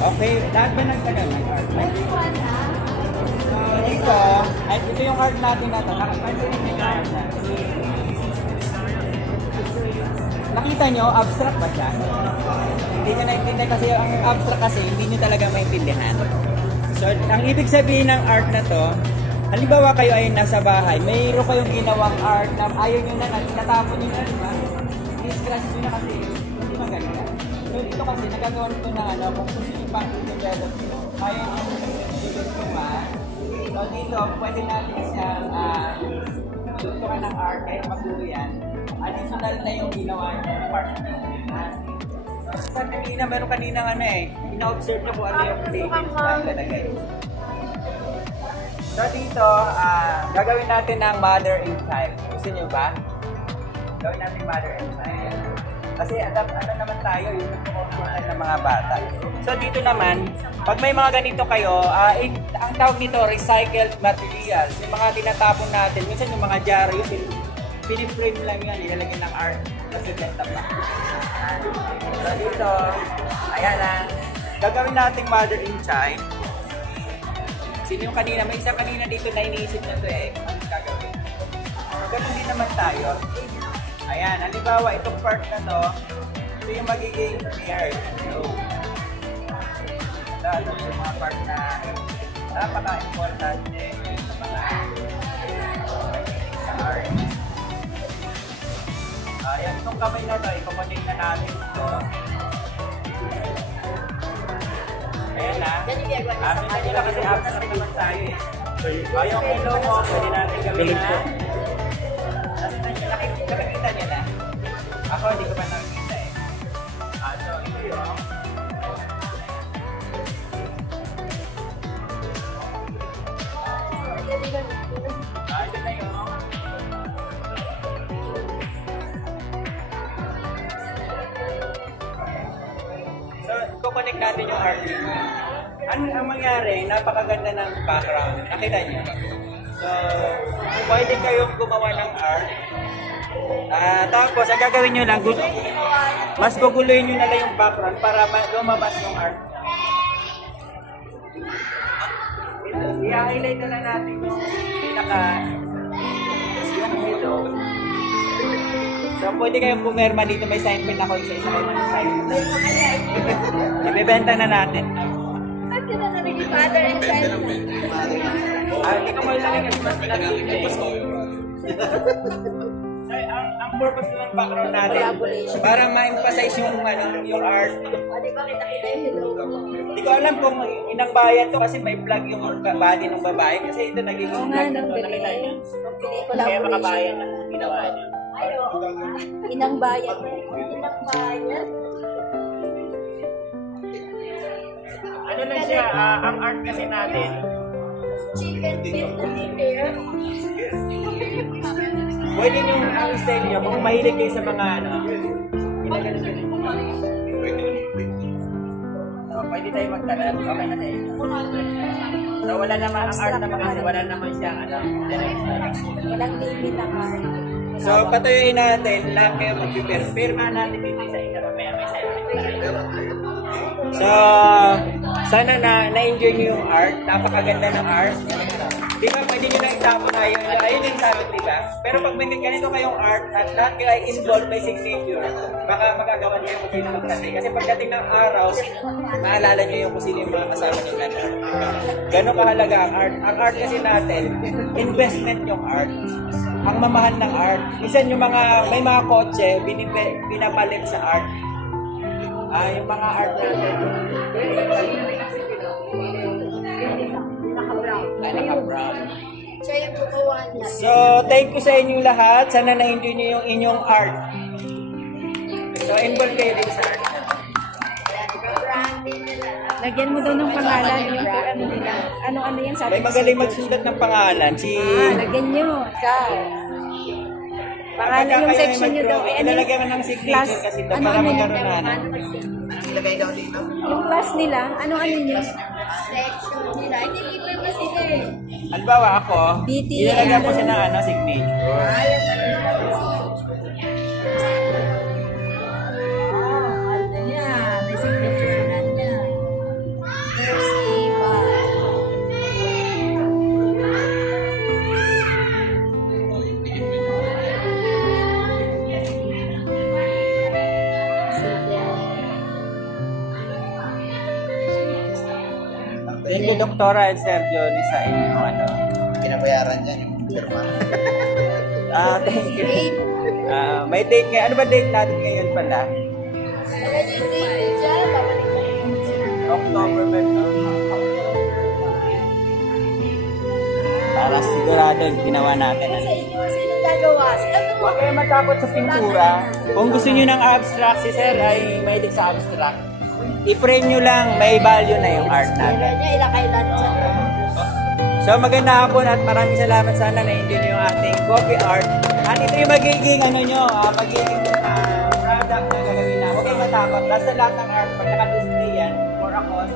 Okay, lahat ba nagtagal ng art? So, dito, ay, ito yung art natin na ito. Nakita nyo, abstract ba siya? Hindi nyo naintindihan kasi ang abstract kasi hindi nyo talaga maintindihan. So, ang ibig sabihin ng art na to, halimbawa kayo ay nasa bahay, mayroon kayong ginawang art na ayaw nyo na, natapon nyo na, diba? I-scratch nyo na kasi hindi maganda. So, dito kasi nagagawan ko ng ano, kung gusto nyo pang i-develop nyo, ayaw nyo i-develop. So, dito, pwede natin siyang tutukan ng art, kahit magulo yan. Additional na yung ginawa nyo, part nyo. Sa kanina, meron kanina ano ina-observe nyo kung ano yung labels na ilalagay. So dito, gagawin natin ng mother and child. Gusto nyo ba? Gawin natin mother and child. Kasi ano naman tayo, yung component ng mga bata. So dito naman, pag may mga ganito kayo, ang tawag nito, recycled materials. Yung mga tinatapon natin, minsan yung mga dyaryo, piniframe lang yan, ilalagyan ng art. Kasi benta pa. So dito, ayan lang. Gagawin natin mother and child. Sino yung kanina? May isa kanina dito na iniisip na ito Ano gagawin? Ganun din naman tayo. Ayan, halimbawa itong part na to, ito yung magiging paired. So, ito yung mga part na napaka-importante sa mga sa art. Ayan, itong kamay na ito, ipapatid na natin ito. Ayan na. Amin nila kasi abstract naman tayo yung hello mo, pwede natin gawin na. Nakikita niya na. Ako, hindi ko pa nakikita So, ito yung ito na yung So, kukonek natin yung art. Ang mangyari, napakaganda ng background. Nakita niyo? So, pwede kayong gumawa ng art. Tapos, ang gagawin nyo lang, mas guguluhin nyo na lang yung background para lumabas yung art. I-highlight na lang natin yung yung hello. So, pwede kayong pumirma dito. May sign pen ako. Isa-isa kayo ng sign pen. Ibibenta na natin. Ba't ka na naging father and child? Hindi ko malalagay kasi mas pinag-ibig. Ang purpose ng background natin, para ma-emphasize yung art. Di ba kita-kita yung hello? Hindi ko alam kung inang bayan to kasi may plug yung body ng babae. Kasi ito naging Oo nga, no, nakita niyo. Kaya makabayan ang ginawa niya. Inang bayan. Inang bayan. Ano lang siya, ang art kasi natin. Chicken feet to be fair. Pwede nyo ang style nyo kung mahilig kayo sa mga pwede tayo magkalat. Okay na tayo. So wala naman ang art naman kasi wala naman siya Walang limit ang art. So patuyuin natin, lahat kayo mag-prepare. Firma natin dito sa isa mamaya may sign. So sana na-enjoy nyo yung art. Napakaganda ng art. Di ba pwede nyo lang itapon na yun? Ayun yung sabi, di ba? Pero pag may ganito kayong art at lahat kayo ay involved by signature, baka magagawa nyo yung kung sino magkatay. Kasi pagdating ng araw, maalala nyo yung kung sino yung mga kasama nyo na art. Ganon kahalaga ang art. Ang art kasi natin, investment yung art. Ang mamahal ng art. Minsan yung may mga kotse, binapalit sa art. Yung mga art natin. Naka-brown. Siya yung kukuha niya. So, thank you sa inyong lahat. Sana na-enjoy niyo yung inyong art. So, involve kayo din sa art. Lagyan mo daw ng pangalan yung ano nila. Ano yung sabi? May magaling magsulat ng pangalan. Lagyan nyo. Ikaw. Pangalan yung section nyo daw. Ilalagay mo ng signature kasi ito para magkaroon na. Ilagay daw dito. Yung class nila, ano nyo? Section nila. Hindi iba na sila eh. Halimbawa ako, BT, ilalagay ko siya ng signature. ni Doktora and Sir Johnny sa inyong ano. Pinabayaran dyan yung firma. Thank you. May date ngayon. Ano ba date natin ngayon pala? October ba ito? Para sigurado ginawa natin. Sino gagawa? Huwag kayo matakot sa pintura. Kung gusto nyo ng abstract, si Sir ay mahilig sa abstract. I-frame nyo lang, may value na yung art natin. Ilakailan siya. So maganda hapon at maraming salamat. Sana na-enjoy nyo yung ating coffee art. At ito yung magiging ano nyo, magiging product na gagawin na. Huwag kayo matakot. Basta lahat ng art, pag naka-display yan, for a cost,